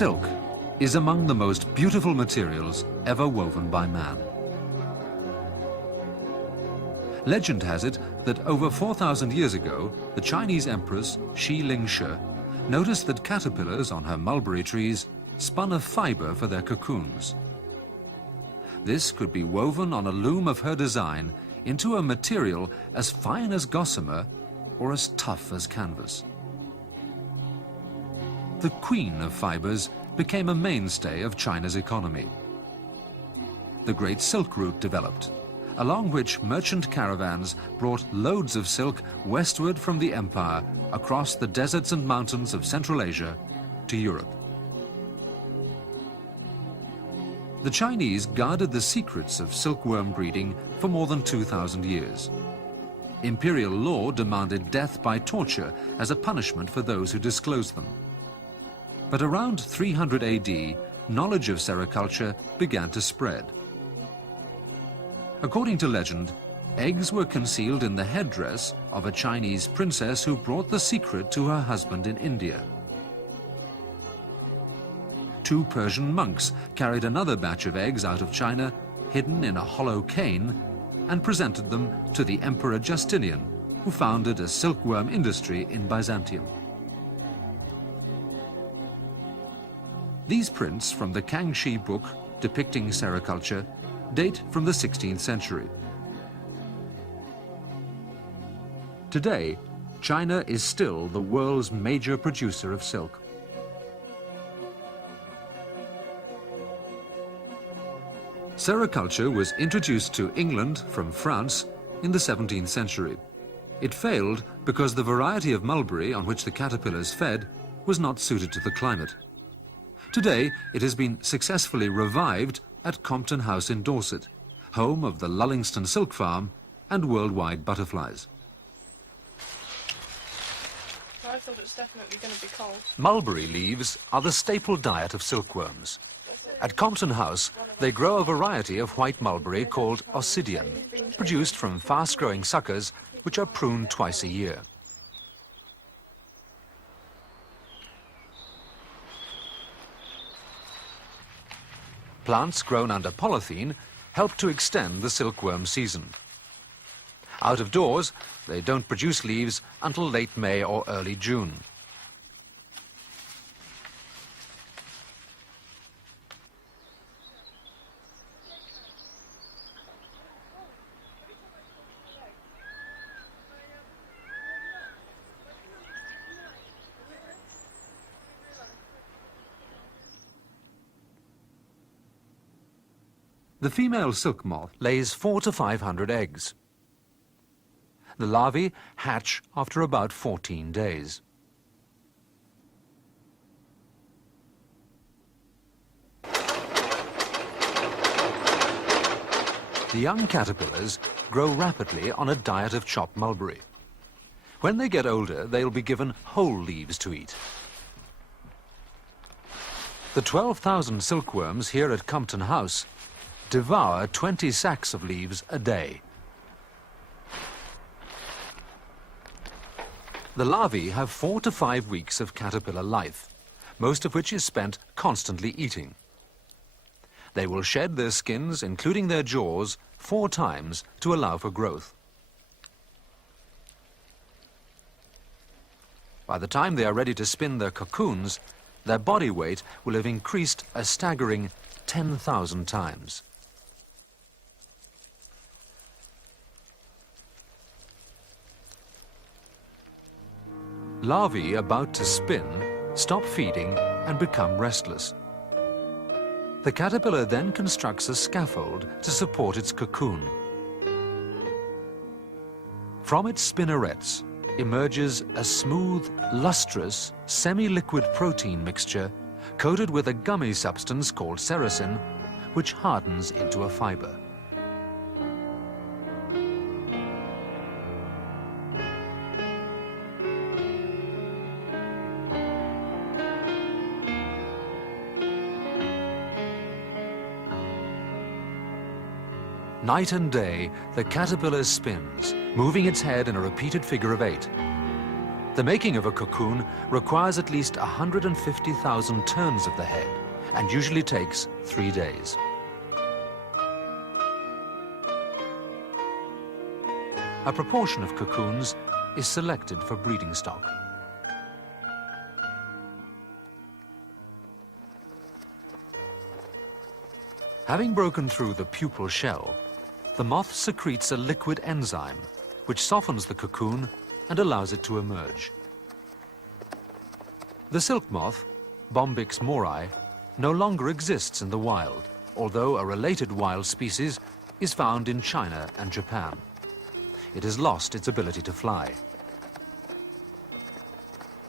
Silk is among the most beautiful materials ever woven by man. Legend has it that over 4,000 years ago, the Chinese empress Shi Lingshi noticed that caterpillars on her mulberry trees spun a fiber for their cocoons. This could be woven on a loom of her design into a material as fine as gossamer or as tough as canvas. The queen of fibers became a mainstay of China's economy. The Great Silk Route developed, along which merchant caravans brought loads of silk westward from the empire across the deserts and mountains of Central Asia to Europe. The Chinese guarded the secrets of silkworm breeding for more than 2,000 years. Imperial law demanded death by torture as a punishment for those who disclosed them. But around 300 AD, knowledge of sericulture began to spread. According to legend, eggs were concealed in the headdress of a Chinese princess who brought the secret to her husband in India. 2 Persian monks carried another batch of eggs out of China, hidden in a hollow cane, and presented them to the Emperor Justinian, who founded a silkworm industry in Byzantium. These prints from the Kangxi book depicting sericulture date from the 16th century. Today, China is still the world's major producer of silk. Sericulture was introduced to England from France in the 17th century. It failed because the variety of mulberry on which the caterpillars fed was not suited to the climate. Today, it has been successfully revived at Compton House in Dorset, home of the Lullingston Silk Farm and Worldwide Butterflies. I thought it was definitely going to be cold. Mulberry leaves are the staple diet of silkworms. At Compton House, they grow a variety of white mulberry called Ossidian, produced from fast-growing suckers which are pruned twice a year. Plants grown under polythene help to extend the silkworm season. Out of doors, they don't produce leaves until late May or early June. The female silk moth lays 400 to 500 eggs. The larvae hatch after about 14 days. The young caterpillars grow rapidly on a diet of chopped mulberry. When they get older, they'll be given whole leaves to eat. The 12,000 silkworms here at Compton House devour 20 sacks of leaves a day. The larvae have 4 to 5 weeks of caterpillar life, most of which is spent constantly eating. They will shed their skins, including their jaws, 4 times to allow for growth. By the time they are ready to spin their cocoons, their body weight will have increased a staggering 10,000 times. Larvae about to spin stop feeding and become restless. The caterpillar then constructs a scaffold to support its cocoon. From its spinnerets emerges a smooth, lustrous, semi-liquid protein mixture coated with a gummy substance called sericin, which hardens into a fiber. Night and day, the caterpillar spins, moving its head in a repeated figure of 8. The making of a cocoon requires at least 150,000 turns of the head and usually takes 3 days. A proportion of cocoons is selected for breeding stock. Having broken through the pupal shell, the moth secretes a liquid enzyme which softens the cocoon and allows it to emerge. The silk moth, Bombyx mori, no longer exists in the wild, although a related wild species is found in China and Japan. It has lost its ability to fly.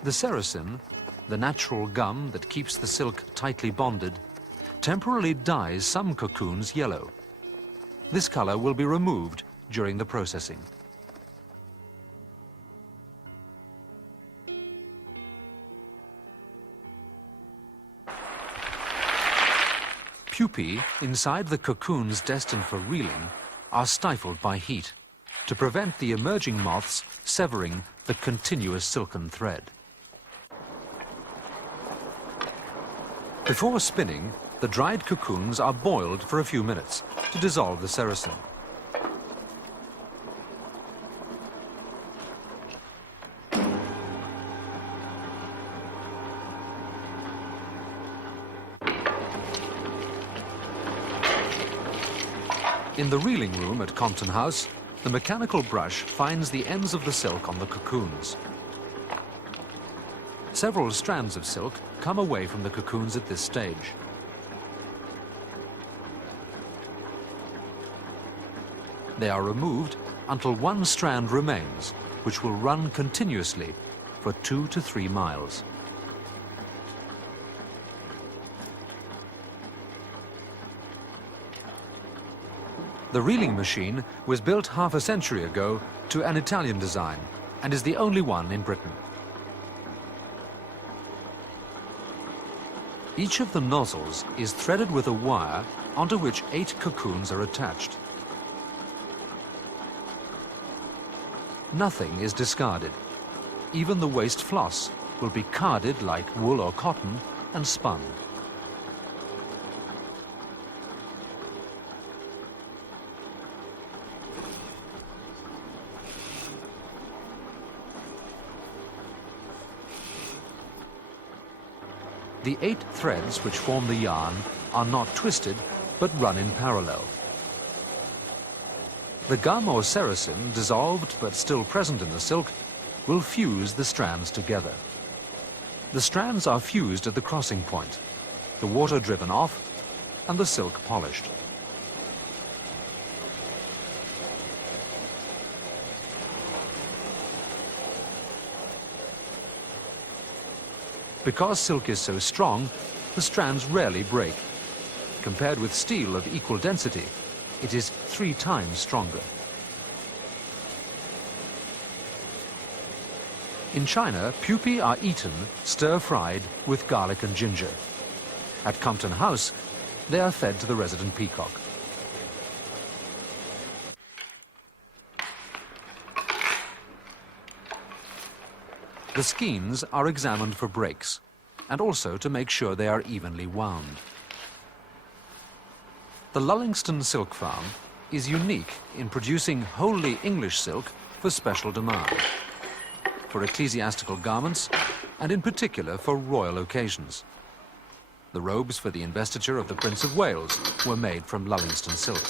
The sericin, the natural gum that keeps the silk tightly bonded, temporarily dyes some cocoons yellow. This color will be removed during the processing. Pupae inside the cocoons destined for reeling are stifled by heat to prevent the emerging moths severing the continuous silken thread. Before spinning, the dried cocoons are boiled for a few minutes to dissolve the sericin. In the reeling room at Compton House, the mechanical brush finds the ends of the silk on the cocoons. Several strands of silk come away from the cocoons at this stage. They are removed until one strand remains, which will run continuously for 2 to 3 miles. The reeling machine was built half a century ago to an Italian design and is the only one in Britain. Each of the nozzles is threaded with a wire onto which 8 cocoons are attached. Nothing is discarded. Even the waste floss will be carded like wool or cotton and spun. The 8 threads which form the yarn are not twisted, but run in parallel. The gum or sericin, dissolved but still present in the silk, will fuse the strands together. The strands are fused at the crossing point, the water driven off, and the silk polished. Because silk is so strong, the strands rarely break. Compared with steel of equal density, it is 3 times stronger. In China, pupae are eaten stir-fried with garlic and ginger. At Compton House, they are fed to the resident peacock. The skeins are examined for breaks, and also to make sure they are evenly wound. The Lullingston Silk Farm is unique in producing wholly English silk for special demand, for ecclesiastical garments, and in particular for royal occasions. The robes for the investiture of the Prince of Wales were made from Lullingston silk.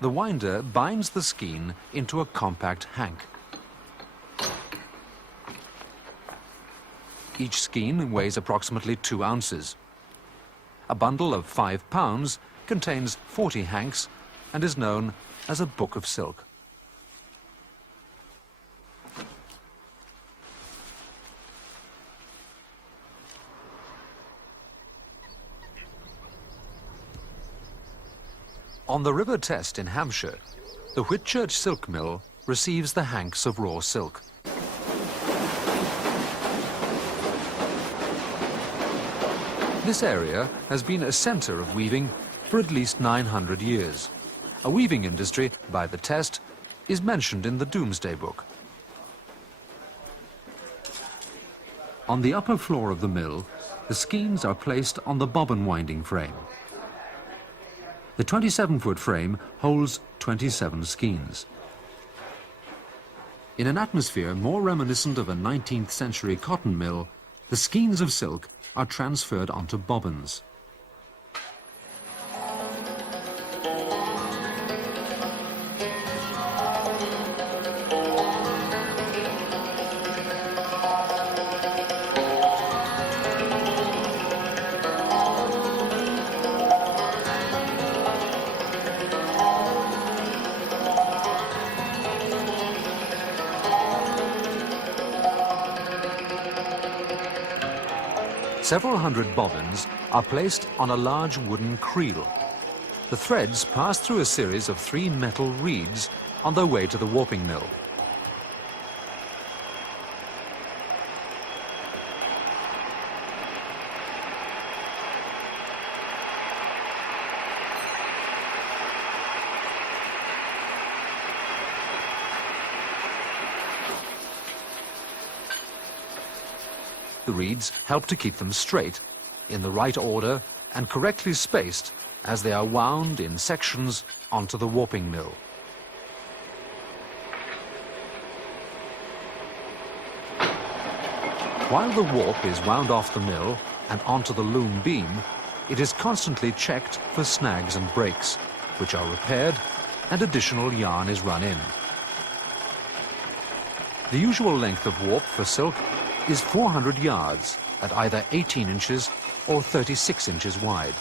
The winder binds the skein into a compact hank. Each skein weighs approximately 2 ounces. A bundle of 5 pounds contains 40 hanks and is known as a book of silk. On the River Test in Hampshire, the Whitchurch Silk Mill receives the hanks of raw silk. This area has been a centre of weaving for at least 900 years. A weaving industry, by the test, is mentioned in the Doomsday Book. On the upper floor of the mill, the skeins are placed on the bobbin winding frame. The 27-foot frame holds 27 skeins. In an atmosphere more reminiscent of a 19th century cotton mill, the skeins of silk are transferred onto bobbins. Several hundred bobbins are placed on a large wooden creel. The threads pass through a series of 3 metal reeds on their way to the warping mill. The reeds help to keep them straight, in the right order and correctly spaced as they are wound in sections onto the warping mill. While the warp is wound off the mill and onto the loom beam, it is constantly checked for snags and breaks, which are repaired and additional yarn is run in. The usual length of warp for silk is 400 yards at either 18 inches or 36 inches wide.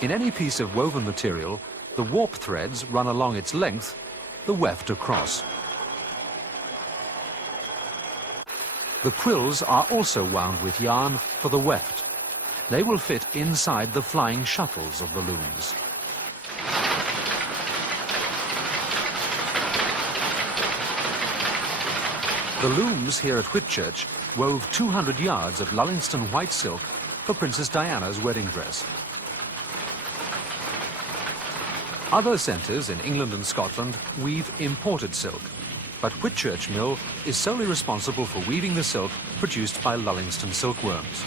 In any piece of woven material, the warp threads run along its length, the weft across. The quills are also wound with yarn for the weft. They will fit inside the flying shuttles of the looms. The looms here at Whitchurch wove 200 yards of Lullingston white silk for Princess Diana's wedding dress. Other centres in England and Scotland weave imported silk, but Whitchurch Mill is solely responsible for weaving the silk produced by Lullingston silkworms.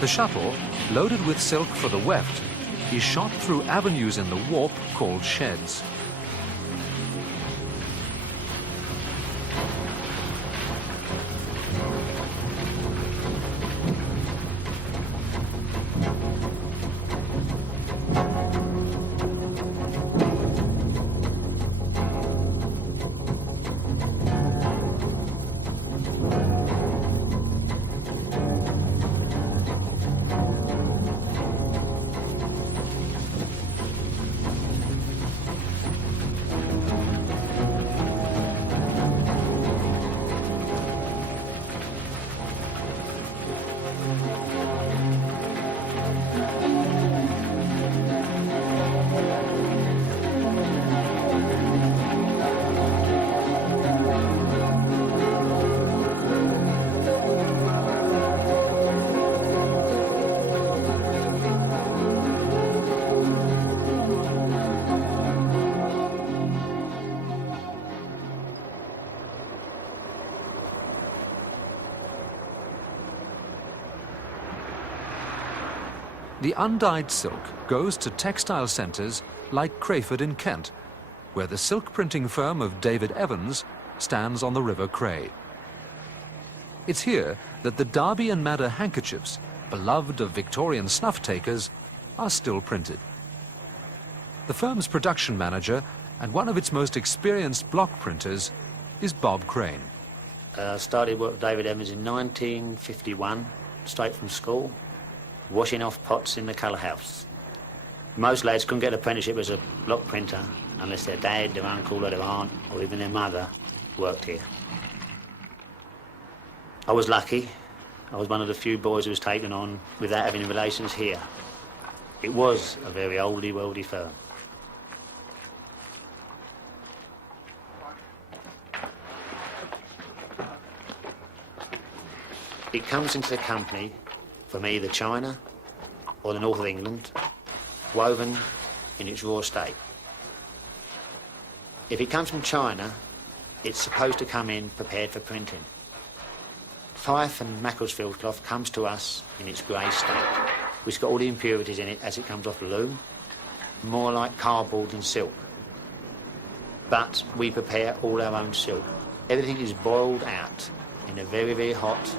The shuttle, loaded with silk for the weft, is shot through avenues in the warp called sheds. The undyed silk goes to textile centres like Crayford in Kent, where the silk printing firm of David Evans stands on the River Cray. It's here that the Derby and Madder handkerchiefs, beloved of Victorian snuff-takers, are still printed. The firm's production manager and one of its most experienced block printers is Bob Crane. I started work with David Evans in 1951, straight from school, washing off pots in the colour house. Most lads couldn't get an apprenticeship as a block printer unless their dad, their uncle or their aunt or even their mother worked here. I was lucky. I was one of the few boys who was taken on without having relations here. It was a very oldie worldy firm. It comes into the company from either China or the north of England, woven in its raw state. If it comes from China, it's supposed to come in prepared for printing. Fife and Macclesfield cloth comes to us in its grey state, which has got all the impurities in it as it comes off the loom, more like cardboard than silk. But we prepare all our own silk. Everything is boiled out in a very, very hot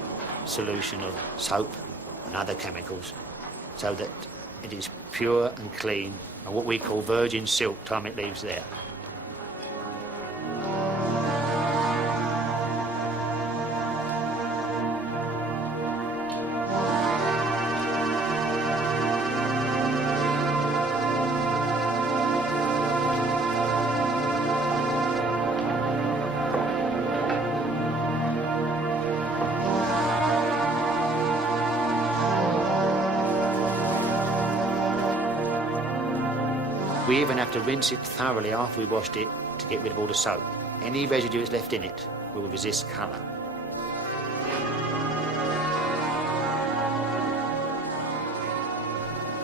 solution of soap and other chemicals so that it is pure and clean and what we call virgin silk time it leaves there. We even have to rinse it thoroughly after we washed it to get rid of all the soap. Any residue that's left in it will resist colour.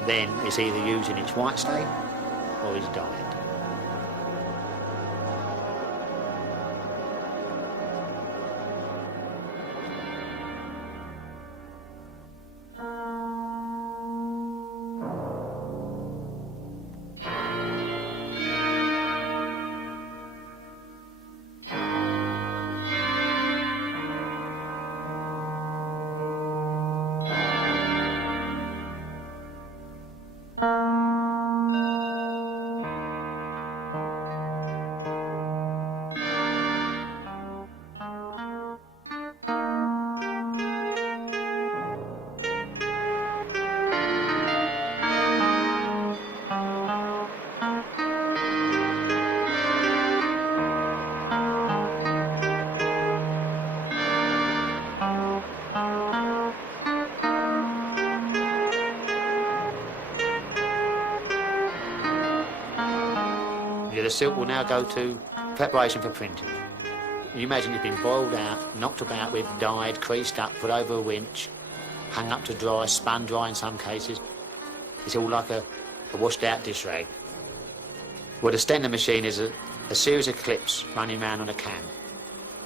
Then it's either used in its white state or is dyed. The silk will now go to preparation for printing. You imagine it's been boiled out, knocked about with, dyed, creased up, put over a winch, hung up to dry, spun dry in some cases. It's all like a washed out dish rag. Well, the Stender machine is a series of clips running round on a can.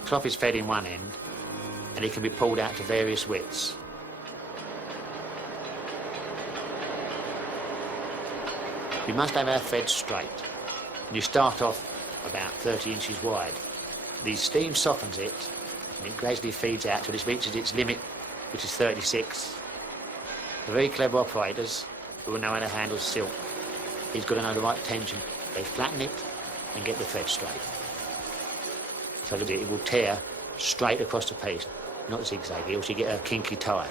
Cloth is fed in one end and it can be pulled out to various widths. You must have our thread straight. And you start off about 30 inches wide. The steam softens it and it gradually feeds out till it reaches its limit, which is 36. The very clever operators who will know how to handle silk, he's got to know the right tension. They flatten it and get the thread straight. So that it will tear straight across the piece, not zigzaggy, or you get a kinky tie.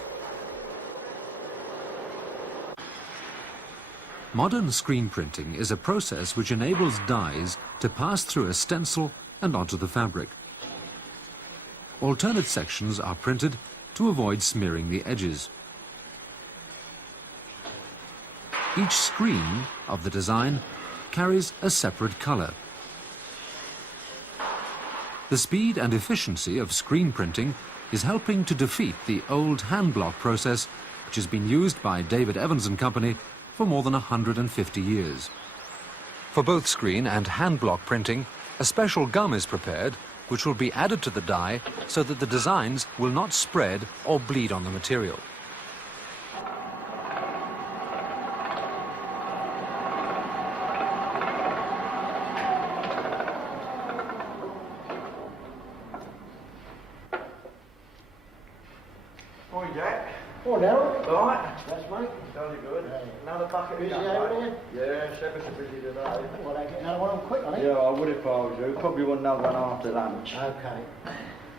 Modern screen printing is a process which enables dyes to pass through a stencil and onto the fabric. Alternate sections are printed to avoid smearing the edges. Each screen of the design carries a separate colour. The speed and efficiency of screen printing is helping to defeat the old hand block process which has been used by David Evans and Company for more than 150 years. For both screen and hand block printing, a special gum is prepared which will be added to the die so that the designs will not spread or bleed on the material. Morning, Jack. Oh, Darryl. All right? That's mate. Jolly good. Another bucket Busy of over gum, mate. Yes, ever so busy today. Well, they get another one on quick, I think. Yeah, I would if I was you. Probably want another one after lunch. Okay.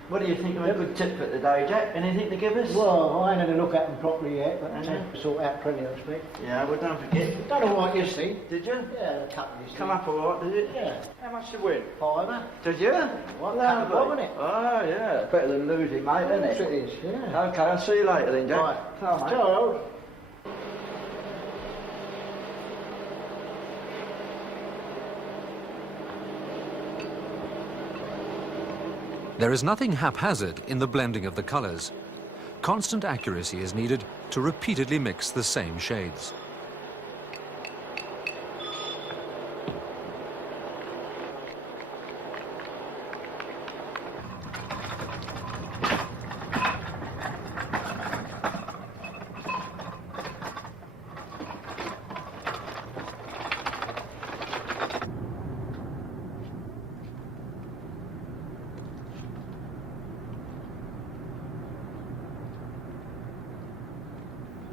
What do you think of a good tip for today, Jack? Anything to give us? Well, I ain't had a look at them properly yet, but Mhm. sort out plenty of speak. Yeah, well, don't forget. Done all right yesterday. Did you? Yeah, a couple of Come up all right, did it? Yeah. How much did you win? Fiver. Did you? What, Lovely. couple of, innit? Oh, yeah. Better than losing, mate, isn't Yes, it? it is, yeah. Okay, I'll see you later then, Jack. Right. Ta, mate. Ciao. There is nothing haphazard in the blending of the colors. Constant accuracy is needed to repeatedly mix the same shades.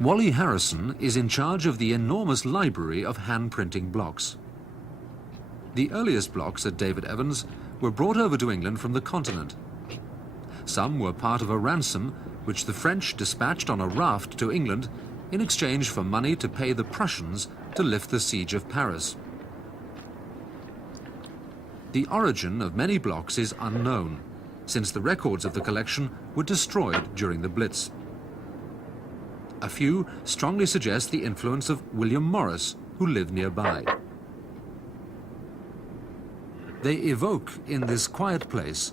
Wally Harrison is in charge of the enormous library of hand-printing blocks. The earliest blocks at David Evans were brought over to England from the continent. Some were part of a ransom which the French dispatched on a raft to England in exchange for money to pay the Prussians to lift the siege of Paris. The origin of many blocks is unknown, since the records of the collection were destroyed during the Blitz. A few strongly suggest the influence of William Morris, who lived nearby. They evoke in this quiet place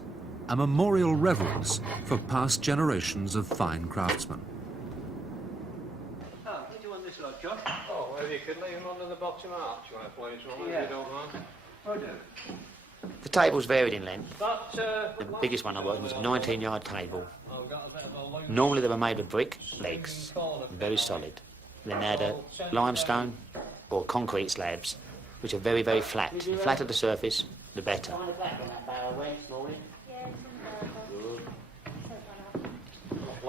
a memorial reverence for past generations of fine craftsmen. Oh, what do you want this lot, Josh? Oh, well, you could leave them under the bottom arch, please, Ron, if you don't mind. I do. The tables varied in length. But, The biggest one I worked was a 19-yard table. I've got a bit of a loose Normally they were made of brick legs, very solid. Then they had a limestone or concrete slabs, which are very, very flat. The flatter the surface, the better. I'll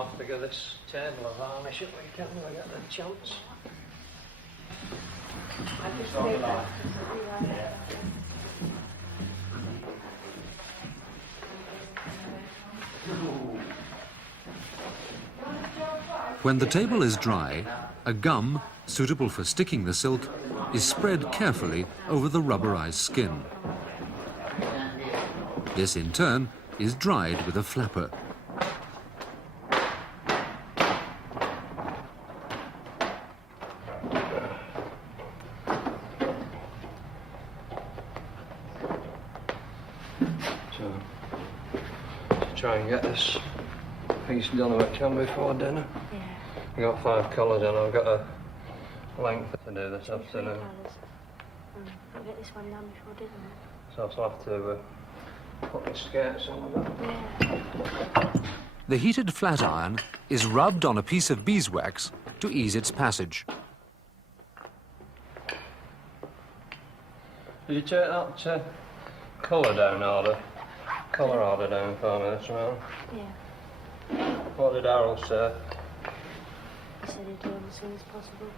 have to give this table a varnish if we can when I get the chance. When the table is dry, a gum, suitable for sticking the silk, is spread carefully over the rubberized skin. This, in turn, is dried with a flapper. So, try and get this piece done if I can before dinner. Yeah. I've got 5 colours and I've got a length to do this afternoon. I'll get this one done before dinner. So I'll have to put the skirts on with it. The heated flat iron is rubbed on a piece of beeswax to ease its passage. Did you take that colour down order? Colour order down for me this round? Yeah. What did Harold say? He said he'd do it as soon as possible.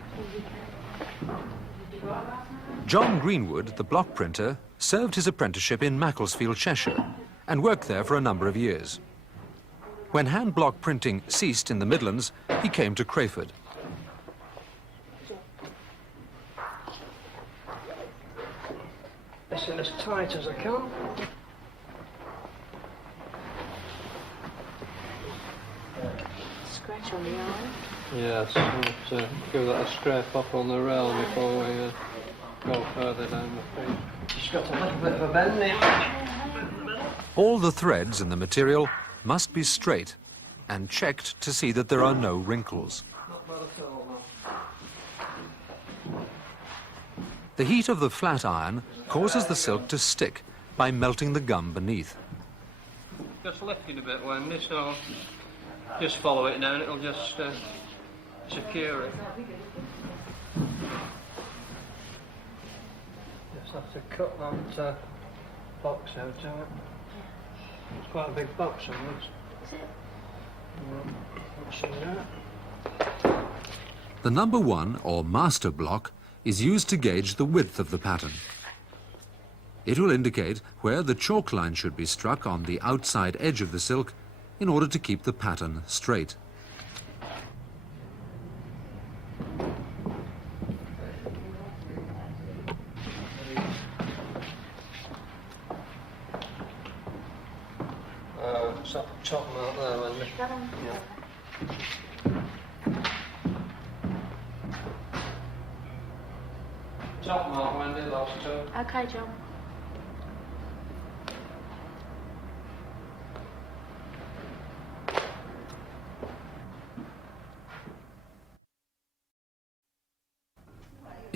John Greenwood, the block printer, served his apprenticeship in Macclesfield, Cheshire, and worked there for a number of years. When hand block printing ceased in the Midlands, he came to Crayford. This is as tight as I can. Scratch on the iron. Yes, I'll have to give that a scrape up on the rail before we go further down the feed. Just got a little bit of a bend there. All the threads in the material must be straight and checked to see that there are no wrinkles. Not bad at all, no. The heat of the flat iron causes the silk to stick by melting the gum beneath. Just lift it a bit, Wendy, so just follow it down, it'll just secure it. Just have to cut that box out of it. It's quite a big box, isn't it? Is it? What's in there? The number 1, or master block, is used to gauge the width of the pattern. It will indicate where the chalk line should be struck on the outside edge of the silk in order to keep the pattern straight. Top mark there, Wendy. Top mark, Wendy, last two. Okay, John.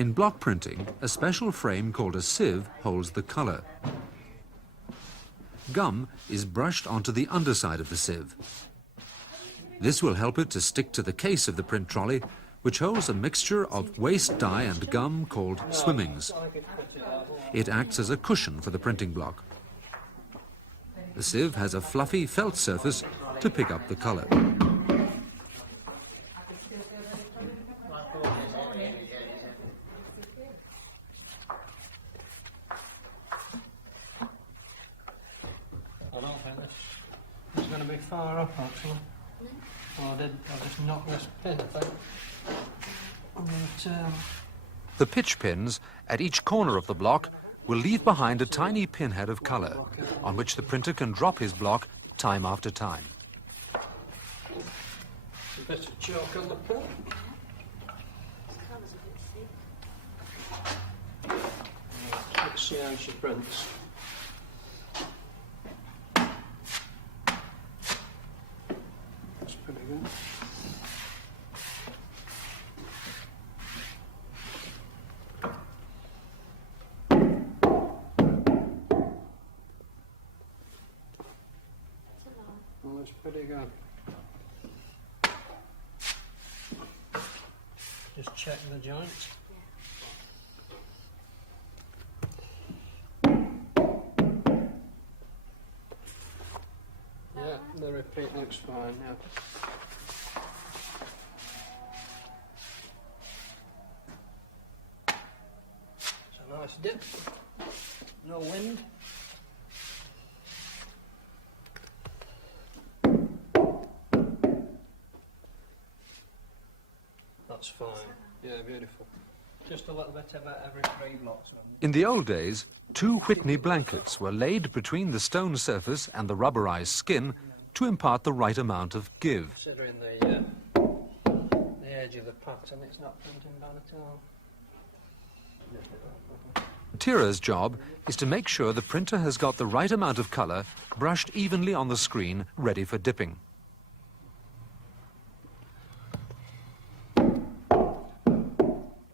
In block printing, a special frame called a sieve holds the colour. Gum is brushed onto the underside of the sieve. This will help it to stick to the case of the print trolley, which holds a mixture of waste dye and gum called swimmings. It acts as a cushion for the printing block. The sieve has a fluffy felt surface to pick up the colour. I don't think this is going to be far up actually. Oh, I just knocked this pin, I think. But, The pitch pins at each corner of the block will leave behind a tiny pinhead of colour on which the printer can drop his block time after time. a bit of chalk on the pin. Let's see how she prints. That's pretty good. Well, that's pretty good. Just check the joints. Yeah, the repeat looks fine, yeah. It's a nice dip. No wind. That's fine. Yeah, beautiful. Just a little bit about every 3 blocks. In the old days, 2 Whitney blankets were laid between the stone surface and the rubberized skin to impart the right amount of give. Considering the edge of the pattern, it's not printing bad at all. Tira's job is to make sure the printer has got the right amount of colour brushed evenly on the screen, ready for dipping.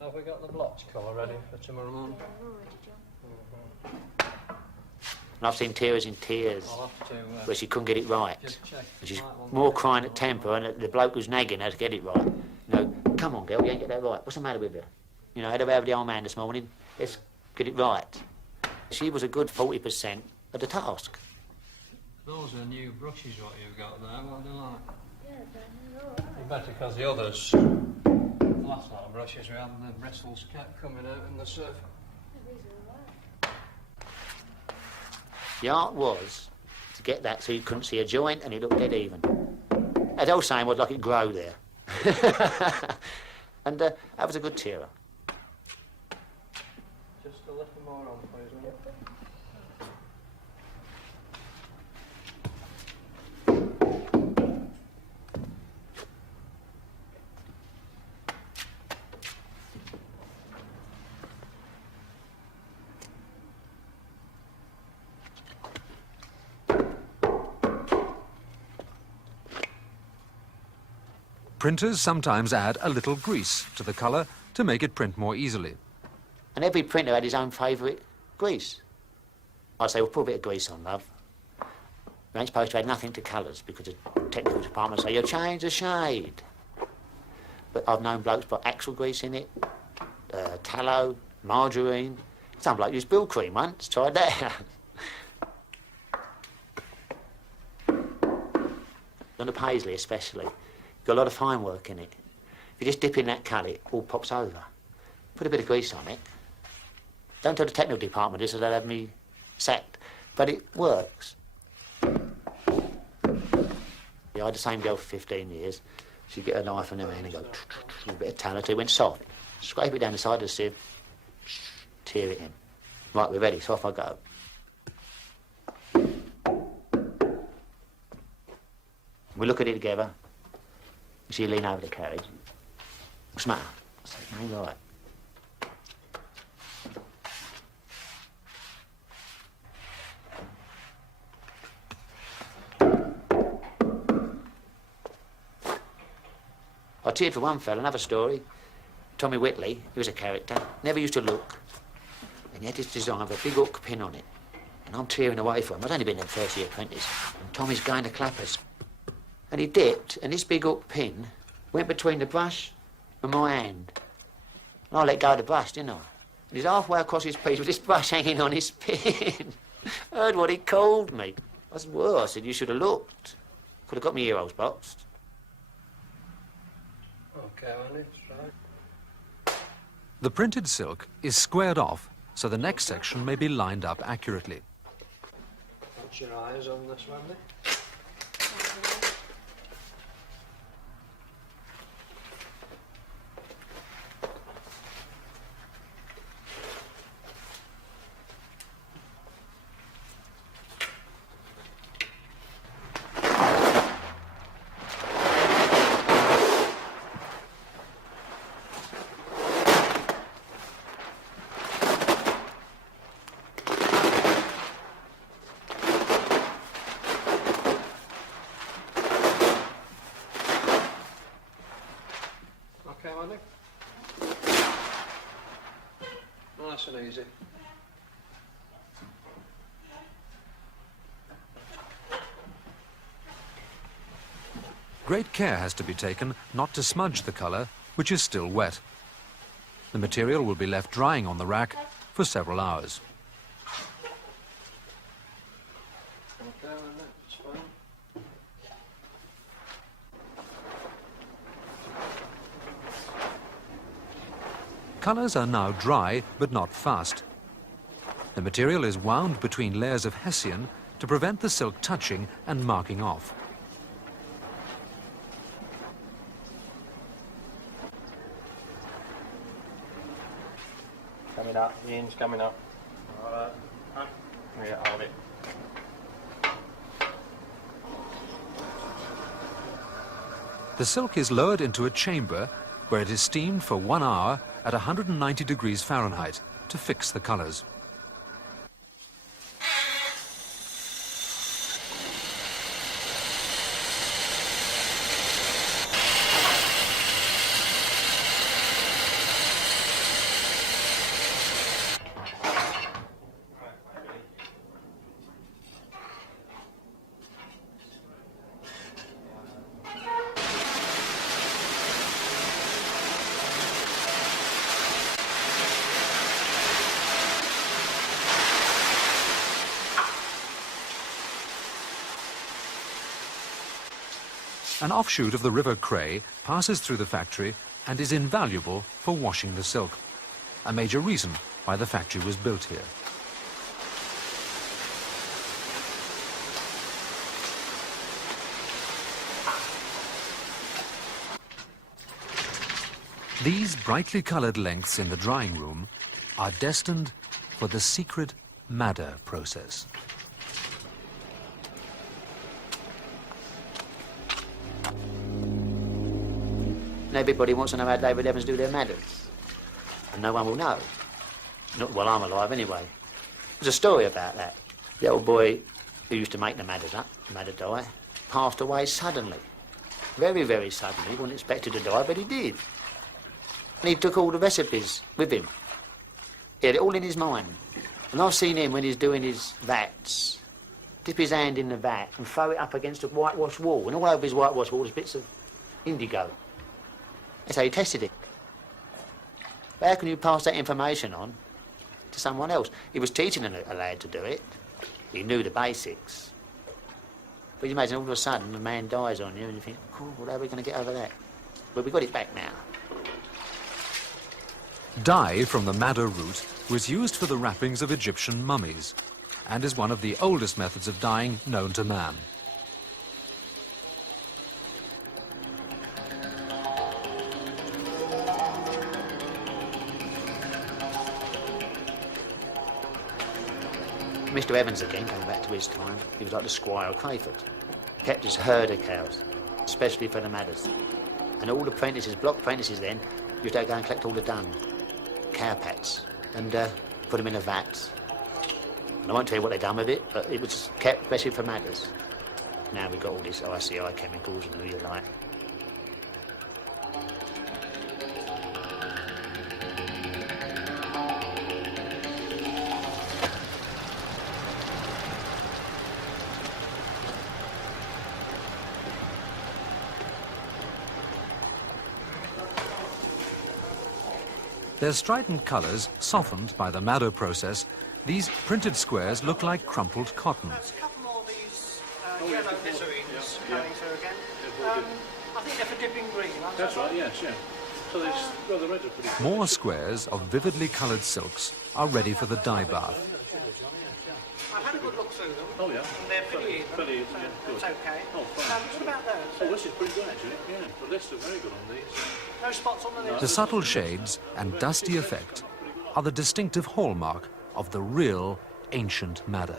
Have we got the blotch colour ready for tomorrow morning? And I've seen Tira's in tears I'll have to where she couldn't get it right. just check. And she's more crying at temper, and the bloke was nagging her to get it right. You know, come on, girl, you ain't get that right. What's the matter with you? You know, I had a row with the old man this morning. Let's get it right. She was a good 40% of the task. Those are new brushes what you've got there, what do you like? Yeah, they're all right. Better because the others, the last lot of brushes we had, the bristles kept coming out in the surface. These are all right. The art was to get that so you couldn't see a joint and it looked dead even. That old saying was like it grow there. And that was a good Tira. Just a little more on, please, will you? Printers sometimes add a little grease to the colour to make it print more easily. And every printer had his own favourite grease. I'd say, well, put a bit of grease on, love. We ain't supposed to add nothing to colours because the technical department say, you'll change the shade. But I've known blokes put axle grease in it, tallow, margarine. Some bloke used bill cream once, tried that. On the paisley especially, got a lot of fine work in it. If you just dip in that colour, it all pops over. Put a bit of grease on it. Don't tell the technical department this or they'll have me sacked. But it works. Yeah, I had the same girl for 15 years. She'd get a knife in her hand and go, a bit of tallow till it went soft. Scrape it down the side of the sieve, tear it in. Right, we're ready, so off I go. We look at it together. She lean over the carriage. What's the matter? I said, all right. I cheered for one fella, another story. Tommy Whitley, he was a character, never used to look. And he had this design with a big hook pin on it. And I'm tearing away for him. I'd only been a first-year apprentice. And Tommy's going to clappers. And he dipped, and this big hook pin went between the brush and my hand. And I let go of the brush, didn't I? And he's halfway across his piece with this brush hanging on his pin. Heard what he called me. I said, well, I said, you should have looked. Could have got me ear holes boxed. Okay, honey, right. The printed silk is squared off so the next section may be lined up accurately. What's your eyes on this, Wendy? Okay, Wendy? Nice and easy. Great care has to be taken not to smudge the colour, which is still wet. The material will be left drying on the rack for several hours. Okay, Wendy, it's fine. Colours are now dry, but not fast. The material is wound between layers of hessian to prevent the silk touching and marking off. Coming up, the end's coming up. Alright. Yeah, hold it. The silk is lowered into a chamber where it is steamed for 1 hour at 190 degrees Fahrenheit to fix the colours. An offshoot of the River Cray passes through the factory and is invaluable for washing the silk, a major reason why the factory was built here. These brightly coloured lengths in the drying room are destined for the secret madder process. And everybody wants to know how David Evans do their madders. And no one will know. Not while I'm alive, anyway. There's a story about that. The old boy who used to make the madders up, madder dye, passed away suddenly. Very, very suddenly. He wasn't expected to die, but he did. And he took all the recipes with him. He had it all in his mind. And I've seen him when he's doing his vats, dip his hand in the vat and throw it up against a whitewashed wall. And all over his whitewashed wall there's bits of indigo. That's how he tested it. But how can you pass that information on to someone else? He was teaching a lad to do it. He knew the basics. But you imagine all of a sudden a man dies on you and you think, cool, well, how are we going to get over that? But we got it back now. Dye from the madder root was used for the wrappings of Egyptian mummies and is one of the oldest methods of dyeing known to man. Mr. Evans again, going back to his time, he was like the Squire of Crayford. Kept his herd of cows, especially for the madders. And all the apprentices, block apprentices then, used to go and collect all the dung, cow pats, and put them in a vat. And I won't tell you what they done with it, but it was kept especially for madders. Now we've got all these ICI chemicals and who you like. Their strident colours softened by the madder process, these printed squares look like crumpled cotton. There's a couple more of these yellow glycerines coming through again. I think they're for dipping green. That's right, yes, yeah. So there's, well, the reds are pretty... More squares of vividly coloured silks are ready for the dye bath. I've had a good look through them. Oh, yeah. And they're pretty even. Pretty even, so yeah, good. it's okay. Oh, fine. What about those? Oh, this is pretty good, actually, yeah. The lists are very good on these. No spots on the list? The subtle shades and dusty effect are the distinctive hallmark of the real ancient madder.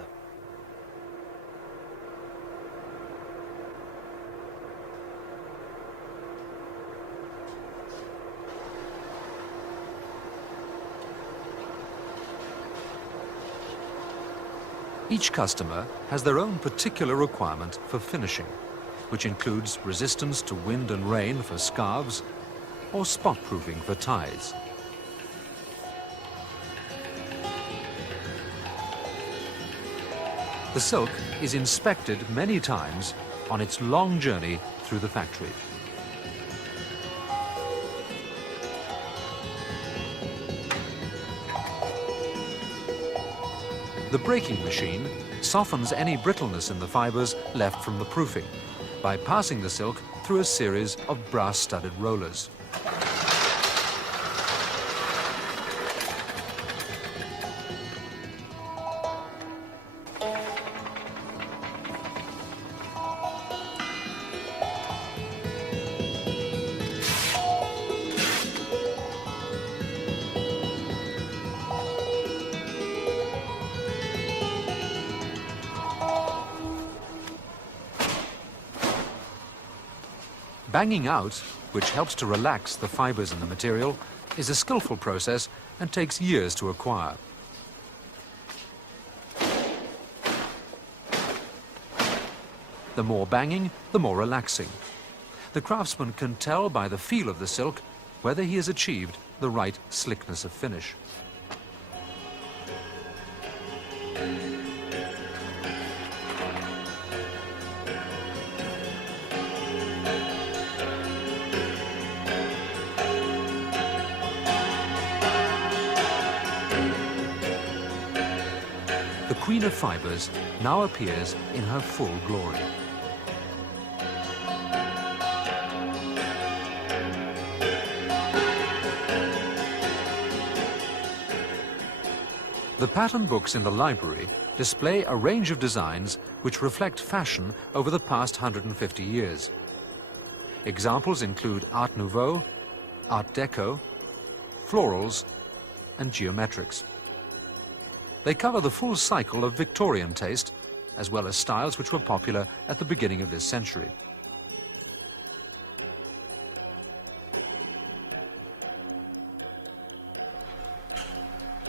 Each customer has their own particular requirement for finishing, which includes resistance to wind and rain for scarves or spot-proofing for ties. The silk is inspected many times on its long journey through the factory. The breaking machine softens any brittleness in the fibres left from the proofing by passing the silk through a series of brass-studded rollers. Banging out, which helps to relax the fibres in the material, is a skillful process and takes years to acquire. The more banging, the more relaxing. The craftsman can tell by the feel of the silk whether he has achieved the right slickness of finish. The Queen of Fibres now appears in her full glory. The pattern books in the library display a range of designs which reflect fashion over the past 150 years. Examples include Art Nouveau, Art Deco, florals, and geometrics. They cover the full cycle of Victorian taste, as well as styles which were popular at the beginning of this century.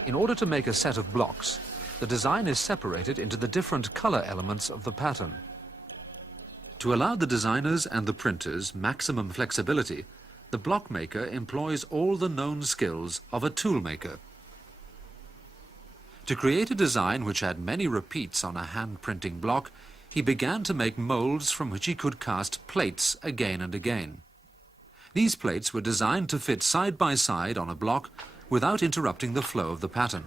In order to make a set of blocks, the design is separated into the different color elements of the pattern. To allow the designers and the printers maximum flexibility, the block maker employs all the known skills of a tool maker. To create a design which had many repeats on a hand-printing block, he began to make molds from which he could cast plates again and again. These plates were designed to fit side by side on a block without interrupting the flow of the pattern.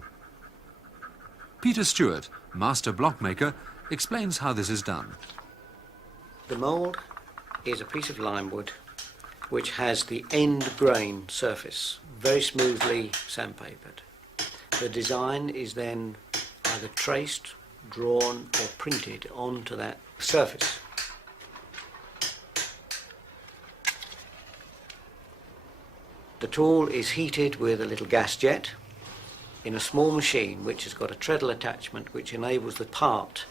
Peter Stewart, master blockmaker, explains how this is done. The mould is a piece of lime wood which has the end grain surface very smoothly sandpapered. The design is then either traced, drawn or printed onto that surface. The tool is heated with a little gas jet in a small machine which has got a treadle attachment which enables the part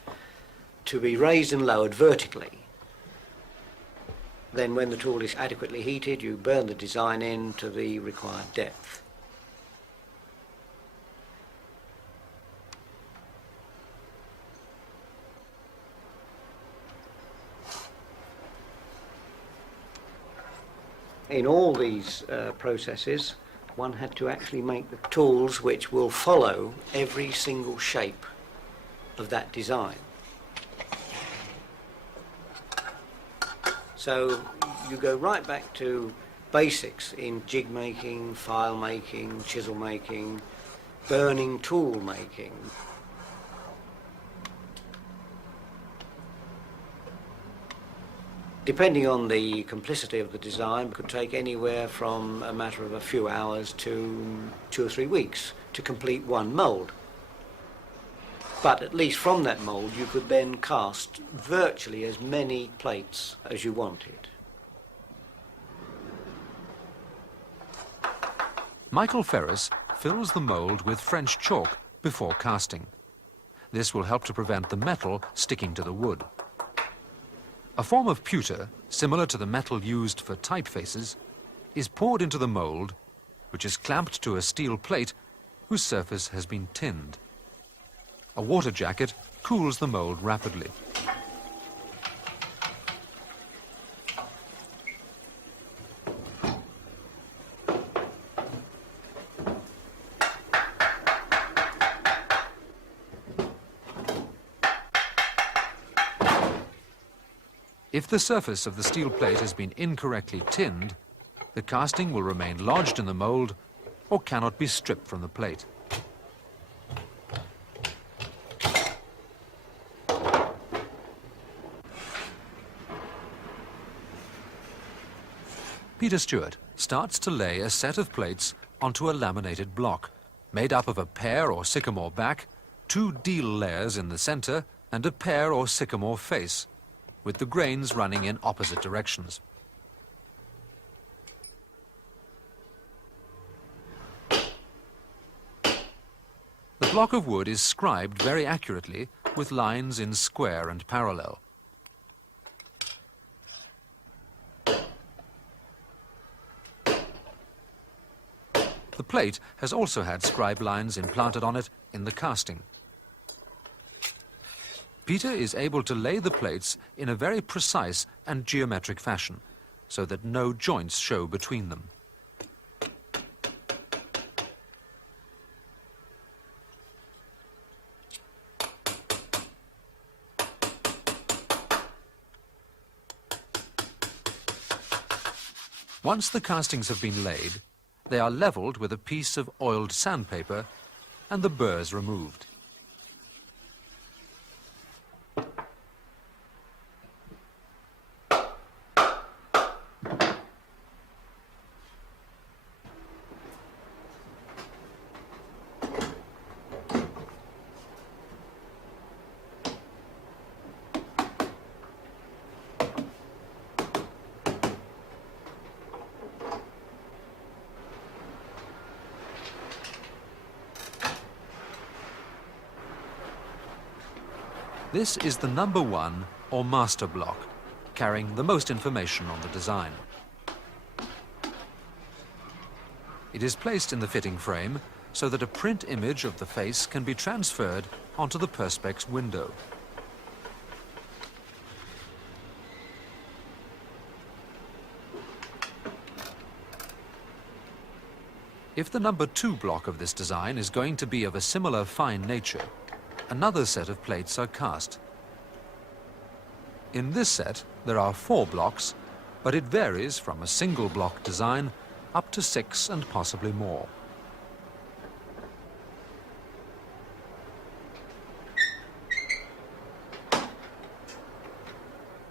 to be raised and lowered vertically. Then when the tool is adequately heated, you burn the design in to the required depth. In all these processes, one had to actually make the tools which will follow every single shape of that design. So you go right back to basics in jig making, file making, chisel making, burning tool making. Depending on the complicity of the design, it could take anywhere from a matter of a few hours to 2 or 3 weeks to complete one mould. But at least from that mould you could then cast virtually as many plates as you wanted. Michael Ferris fills the mould with French chalk before casting. This will help to prevent the metal sticking to the wood. A form of pewter, similar to the metal used for typefaces, is poured into the mould, which is clamped to a steel plate whose surface has been tinned. A water jacket cools the mould rapidly. If the surface of the steel plate has been incorrectly tinned, the casting will remain lodged in the mould or cannot be stripped from the plate. Peter Stewart starts to lay a set of plates onto a laminated block, made up of a pear or sycamore back, 2 deal layers in the centre, and a pear or sycamore face, with the grains running in opposite directions. The block of wood is scribed very accurately with lines in square and parallel. The plate has also had scribe lines implanted on it in the casting. Peter is able to lay the plates in a very precise and geometric fashion, so that no joints show between them. Once the castings have been laid, they are levelled with a piece of oiled sandpaper and the burrs removed. This is the number 1 or master block, carrying the most information on the design. It is placed in the fitting frame so that a print image of the face can be transferred onto the Perspex window. If the number 2 block of this design is going to be of a similar fine nature, another set of plates are cast. In this set, there are 4 blocks, but it varies from a single block design up to 6 and possibly more.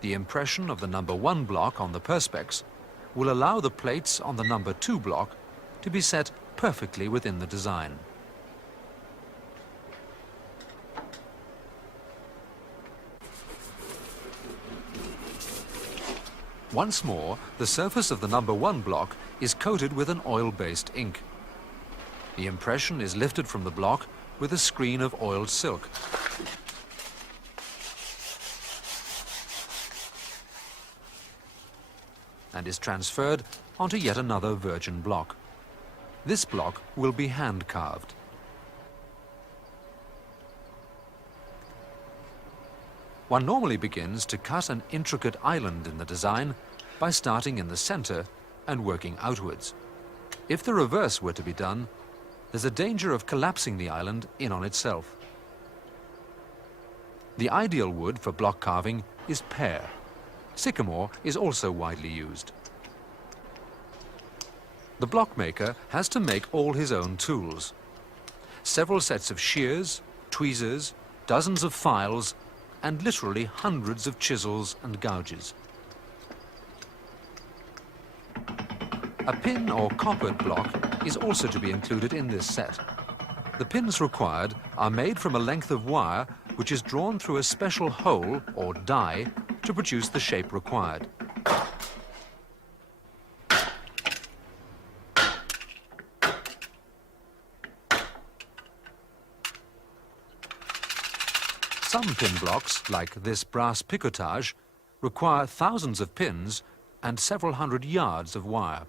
The impression of the number 1 block on the Perspex will allow the plates on the number 2 block to be set perfectly within the design. Once more, the surface of the number 1 block is coated with an oil-based ink. The impression is lifted from the block with a screen of oiled silk. And is transferred onto yet another virgin block. This block will be hand-carved. One normally begins to cut an intricate island in the design by starting in the center and working outwards. If the reverse were to be done, there's a danger of collapsing the island in on itself. The ideal wood for block carving is pear. Sycamore is also widely used. The block maker has to make all his own tools. Several sets of shears, tweezers, dozens of files, and literally hundreds of chisels and gouges. A pin or coppered block is also to be included in this set. The pins required are made from a length of wire which is drawn through a special hole or die to produce the shape required. Some pin blocks, like this brass picotage, require thousands of pins and several hundred yards of wire.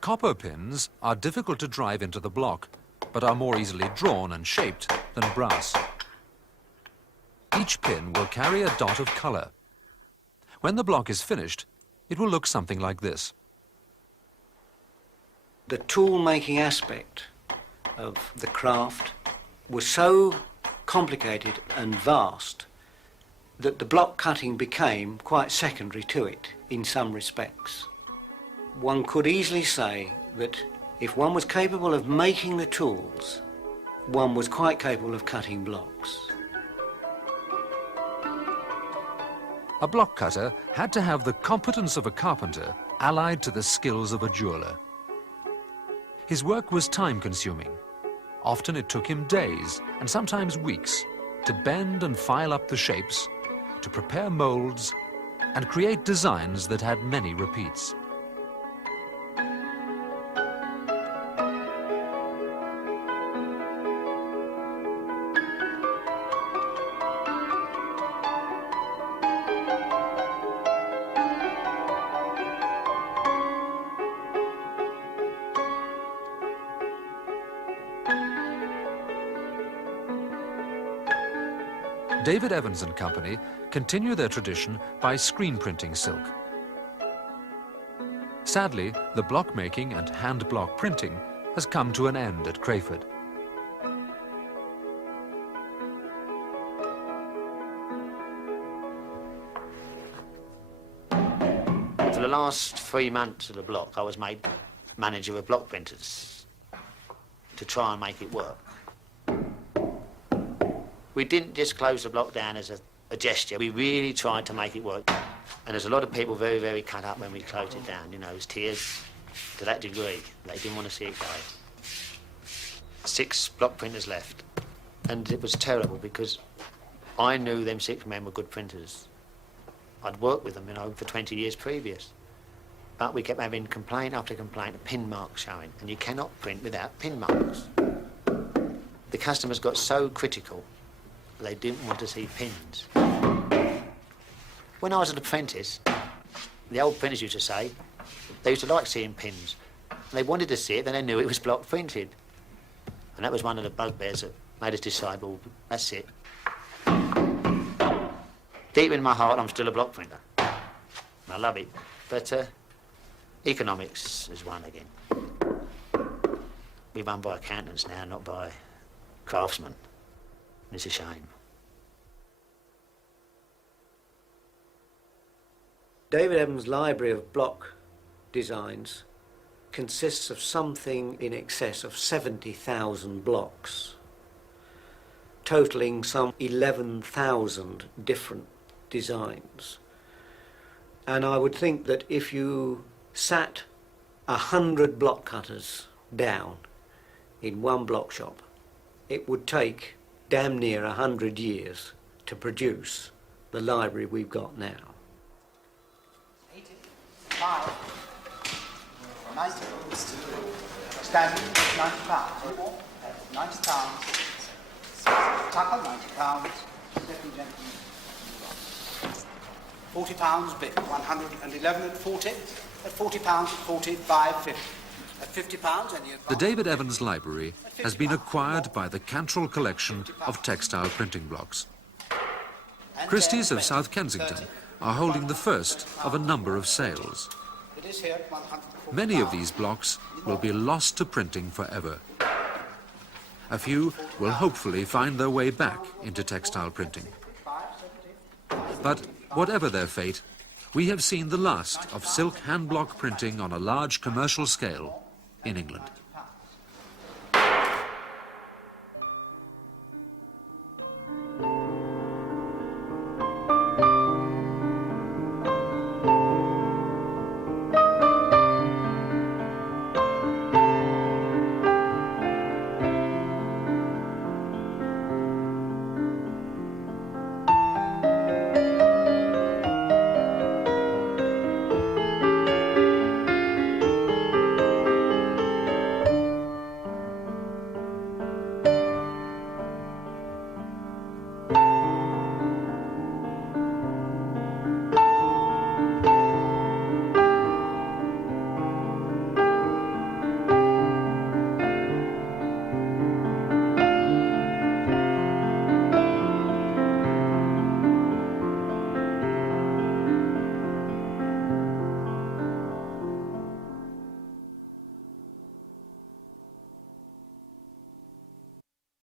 Copper pins are difficult to drive into the block, but are more easily drawn and shaped than brass. Each pin will carry a dot of colour. When the block is finished, it will look something like this. The tool-making aspect of the craft was so complicated and vast that the block cutting became quite secondary to it in some respects. One could easily say that if one was capable of making the tools, one was quite capable of cutting blocks. A block cutter had to have the competence of a carpenter allied to the skills of a jeweller. His work was time-consuming. Often it took him days, and sometimes weeks, to bend and file up the shapes, to prepare moulds, and create designs that had many repeats. David Evans and Company continue their tradition by screen printing silk. Sadly, the block making and hand block printing has come to an end at Crayford. For the last 3 months of the block, I was made manager of block printers to try and make it work. We didn't just close the block down as a gesture. We really tried to make it work. And there's a lot of people very, very cut up when we closed it down. You know, there's tears to that degree. They didn't want to see it go. 6 block printers left. And it was terrible because I knew them 6 men were good printers. I'd worked with them, you know, for 20 years previous. But we kept having complaint after complaint of pin marks showing. And you cannot print without pin marks. The customers got so critical. They didn't want to see pins. When I was an apprentice, the old printers used to say they used to like seeing pins. And they wanted to see it, then they knew it was block printed. And that was one of the bugbears that made us decide, well, that's it. Deep in my heart, I'm still a block printer. I love it. But economics is one again. We're run by accountants now, not by craftsmen. It's a shame. David Evans' library of block designs consists of something in excess of 70,000 blocks, totalling some 11,000 different designs. And I would think that if you sat 100 block cutters down in one block shop, it would take damn near 100 years to produce the library we've got now. 85, 90, standing, £90, 90 pounds, tucker, £90, second gentleman, £40 bid, 111 at 40, at £40 at 40, 5.50. At £50 and you... The David Evans Library has been acquired by the Cantrell Collection of textile printing blocks. Christie's of South Kensington are holding the first of a number of sales. It is here at 140. Many of these blocks will be lost to printing forever. A few will hopefully find their way back into textile printing. But whatever their fate, we have seen the last of silk hand block printing on a large commercial scale in England.